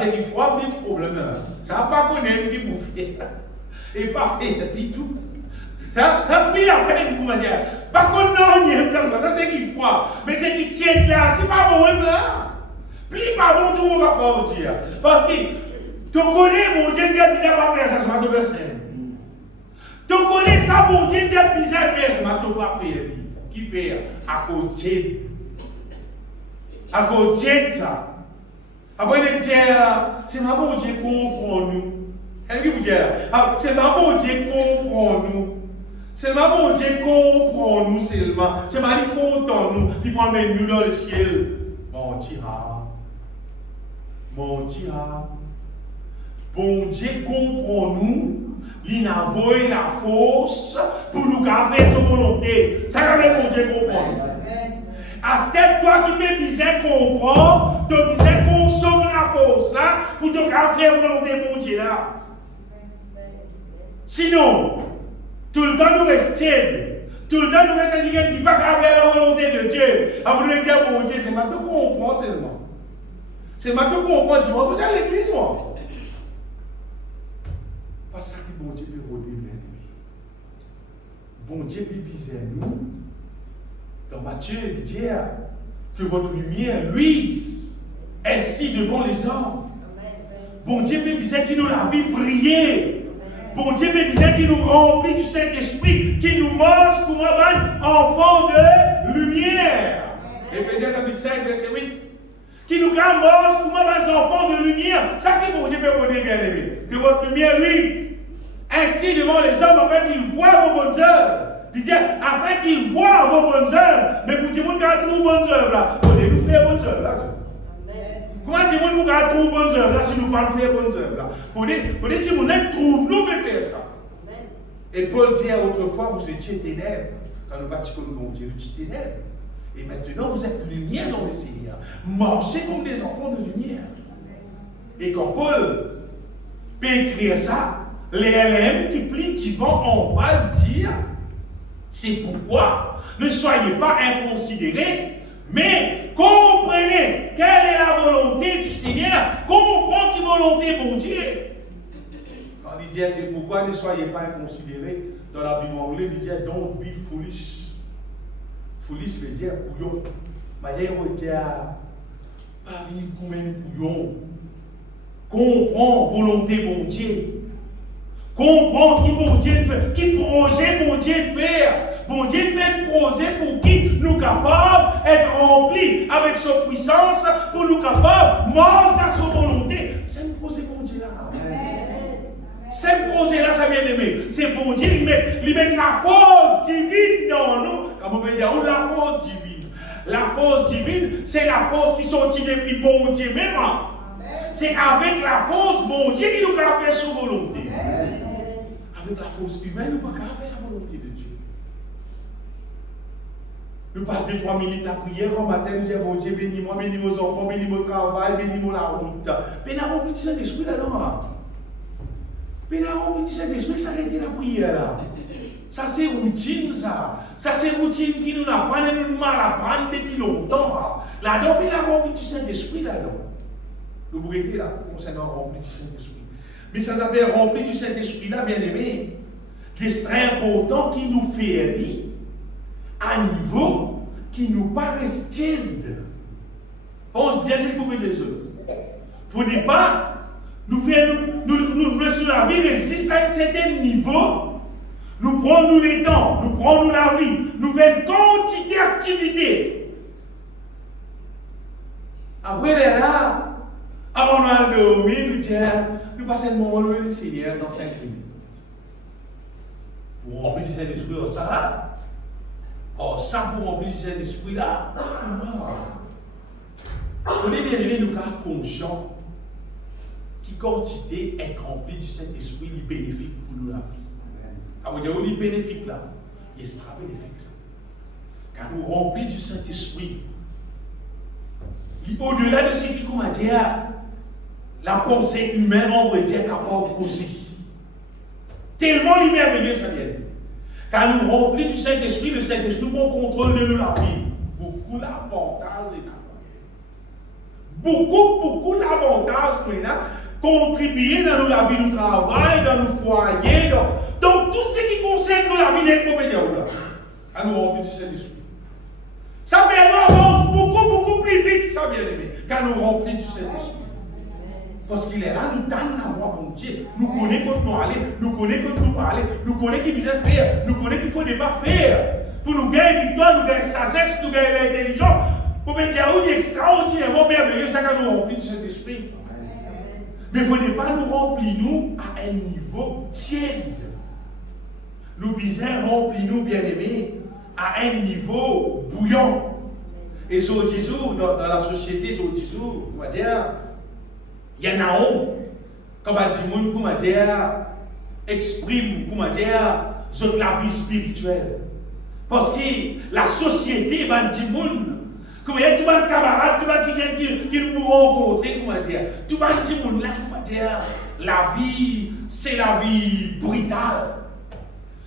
C'est qu'il faut avoir des problèmes. Ça n'a pas connaître qui pour faire. Et pas faire du tout. Ça n'a plus la peine pour me dire. Pas qu'on non, ça c'est qu'il faut. Mais c'est qu'ils tiennent là. C'est pas bon là. Plus pas bon, tout le monde va pas dire. Parce que tu connais mon Dieu, Dieu bizarre pas faire ça, c'est ma tout verset. Tu connais ça, mon Dieu, Dieu bizarre faire ça, c'est ma tout pas faire. Qui fait à cause de Dieu. À cause de ça. Après, il dit, c'est ma bon Dieu comprend nous. Qu'est-ce que vous dites là? C'est ma bon Dieu comprend nous. C'est ma bon Dieu comprend nous seulement. C'est ma Dieu content nous. Il prend nous dans le ciel. Mon Dieu. Mon Dieu. Bon Dieu comprend nous. Il a envoyé la force pour nous faire sa volonté. Ça quand même mon Dieu comprend nous. À cette toi qui peux bien comprendre, tu peux bien consommer la force là pour te faire volonté mon Dieu là. Sinon, tout le temps nous restons. Tout le temps nous restons quelqu'un qui ne peut pas faire la volonté de Dieu. Après dire mon Dieu, c'est ma tout comprend seulement. C'est ma tout comprend, tu vas à l'église moi. Pas ça que bon Dieu peut rôder bien aimé. Bon Dieu peut biser nous. Dans Matthieu, il dit que votre lumière luise ainsi devant les hommes. Bon Dieu peut biser qui nous la vie briller. Bon Dieu peut biser qui nous remplit du Saint-Esprit, qui nous mange pour un enfant de lumière. Éphésiens chapitre 5, verset 8. Qui nous mange pour un enfant de lumière. Ça que bon Dieu peut vous dire, bien aimé. Que votre lumière luise ainsi devant les hommes, afin qu'ils voient vos bonnes œuvres. Il dit, afin qu'ils voient vos bonnes œuvres, mais pour dire qu'on a trouvé bonnes œuvres là, on est nous faire bonnes œuvres là. Comment dire qu'on a trouvé bonnes œuvres là si nous ne pas faire bonnes œuvres là? Il faut dire qu'on trouve nous pour faire ça. Et Paul dit autrefois, vous étiez ténèbres. Quand nous bâtissons le bon Dieu, nous étions ténèbres. Et maintenant, vous êtes lumière dans le Seigneur. Marchez comme des enfants de lumière. Et quand Paul peut écrire ça, les LM qui plient du vent en bas lui dire, c'est pourquoi ne soyez pas inconsidérés, mais comprenez quelle est la volonté du Seigneur, comprenez quelle volonté mon Dieu. Quand il dit c'est pourquoi ne soyez pas inconsidérés, dans la Bible anglaise, il dit don't be foolish. Foolish veut dire bouillon. Madame veut dire pas vivre comme un bouillon. Comprends volonté mon Dieu. Comprendre qui bon Dieu fait, qui projet bon Dieu faire. Bon Dieu fait un projet pour qui nous capables d'être remplis avec sa puissance, pour nous capables de manger dans sa volonté. C'est un projet bon Dieu là. C'est un projet là, ça vient d'aimer. C'est bon Dieu, il met la force divine dans nous. Comme on peut dire, la force divine. La force divine, c'est la force qui sortit depuis bon Dieu même. C'est avec la force bon Dieu qui nous a fait sa volonté. Avec la force humaine, nous ne pouvons pas faire la volonté de Dieu. Nous passons 2-3 minutes la prière, au matin, nous disons, bon Dieu, bénis-moi, bénis vos enfants, bénis mon travail, bénis-moi la route. Mais la remplie du Saint-Esprit là-dedans. Mais la remplie du Saint-Esprit, ça a été la prière là. Ça c'est routine ça. Ça c'est routine qui nous apprend, et nous mal apprendre depuis longtemps. Là-dedans, mais la remplie du Saint-Esprit là-dedans. Le brevet là, concernant la remplie du Saint-Esprit. Mais ça s'appelle rempli du Saint-Esprit là, bien aimé. C'est très important qui nous fait aller à un niveau qui nous paraît timide. Pense bien ce que vous pouvez dire. Il ne faut pas nous sur la vie résiste à un certain niveau. Nous prenons les temps, nous prenons la vie, nous faisons une quantité d'activité. Après là, avant de dormir, nous disons, nous passons un moment avec le Seigneur dans 5 minutes. Pour remplir cet esprit, ça. Oh, ça pour remplir cet esprit là. On est bien aimé, nous sommes conscients qui quantité être rempli du Saint-Esprit est bénéfique pour nous la vie. Quand on dit qu'il est bénéfique là, il est extra bénéfique ça. Quand nous remplis du Saint-Esprit, au-delà de ce qui commence à dire, la pensée humaine, on va dire capable aussi. Tellement merveilleux ça vient. Quand nous remplis du Saint-Esprit, le Saint-Esprit prend contrôle de nous la vie. Beaucoup l'avantage est là. Beaucoup l'avantage maintenant. Contribuer dans nous la vie du travail, dans nos foyers, dans tout ce qui concerne nous la vie n'est pas dire là. Quand nous remplis du Saint-Esprit. Ça fait avance beaucoup plus vite, ça bien aimé, quand nous remplis du Saint-Esprit. Parce qu'il est là, nous donne la voix pour Dieu. Nous connaissons quand nous aller, nous connaissons quand nous parler, nous connaissons qu'il faut faire, nous connaissons qu'il faut ne pas faire. Pour nous gagner victoire, nous gagner sagesse, nous gagner l'intelligence. Pour me dire, oui, extraordinairement merveilleux, ça quand nous remplis du Saint-Esprit. Mais il ne faut pas nous remplir nous à un niveau tiède. Nous besoin remplir nous, bien-aimés, à un niveau bouillant. Et sur toujours, dans la société, sur toujours, on va dire, il y en a un, comme on dit, comment dire, exprime, comment dire, la vie spirituelle. Parce que la société, va dire, comment dire, tout le monde camarade, tout le monde qui nous rencontrer, comment dire, tout le monde dit, là, comment dire, la vie, c'est la vie brutale.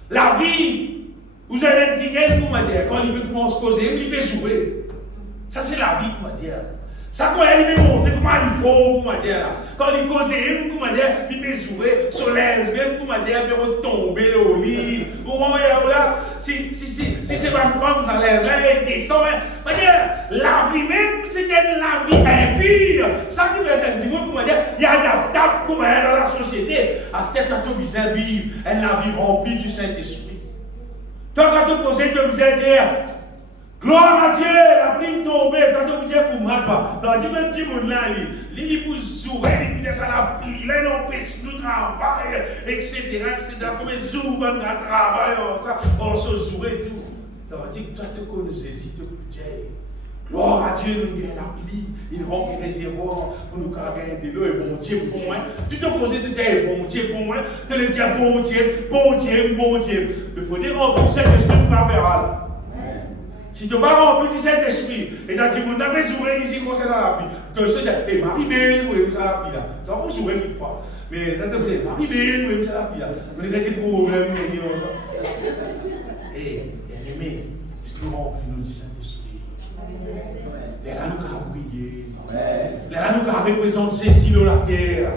La vie, vous avez dit, comment dire, quand il peut commencer à causer, il peut jouer. Ça, c'est la vie, comment dire. Ça, quand il peut montrer comment il faut, comment dire, quand il cause, comment dire, il peut jouer sur lesbienne, comment dire, il peut tomber au lit. Si c'est pas une femme, ça laisse, là, il descend. La vie même, c'est la vie impure. Ça qui veut dire, comment dire, il y a adaptable, comment dire, dans la société. À cette état, tu besoin vivre, elle la vie remplie du Saint-Esprit. Toi, quand tu poses, tu besoin dire, gloire à Dieu, la pluie tombée, quand tu dis pour moi, dans du même petit monde là, il pour jouer, il dit ça la pluie, là, il empêche nous travail, etc. Comme un jour, on travail, on se joue et tout. Tandis que toi, tu connais, si tu dis, gloire à Dieu, nous gagnons la pluie, il remplit les réservoirs pour nous gagner de l'eau, et bon Dieu pour moi. Tu te poses, tu dis, bon Dieu pour moi, tu le dis, bon Dieu. Il faut dire, oh, tout ça, que je ne peux pas faire là. Si tu n'as pas rempli du Saint-Esprit, et tu as dit, on a besoin ici comme ça dans la vie, tu te dis, eh, Marie, oui, ça la vie là. Tu vas pas jouer une fois. Mais tu te dis, Marie, oui, ça la vie là. Vous avez des problèmes, mais non, ça. Eh, bien aimé, est-ce que nous remplissons du Saint-Esprit? Les là, nous avons brillé. Les là, nous avons représenté ici dans la terre.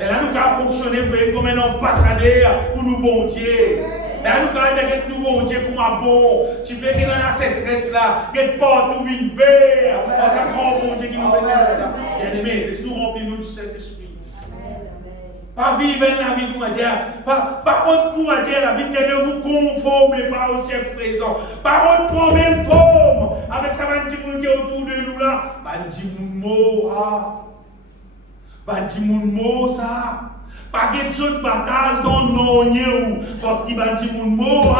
Les là, nous avons fonctionné comme un ambassadeur pour nous, bon Dieu. Là, nous avons nous bon Dieu pour ma bon. Tu fais que dans la sécheresse là, que porte ou une verre. Ça prend bon Dieu qui nous présente. Bien aimé, laisse-nous remplir nous du Saint-Esprit. Pas vivre la vie, comment dire. Par contre, comment dire, la vie, ne vous conformez pas au chef présent. Par contre, prends même forme. Avec ça, un petit monde qui est autour de nous là. Un petit monde mort. Un petit monde mort, ça. Pas quelque chose de bataille dans le nom, parce qu'il va un petit monde mort.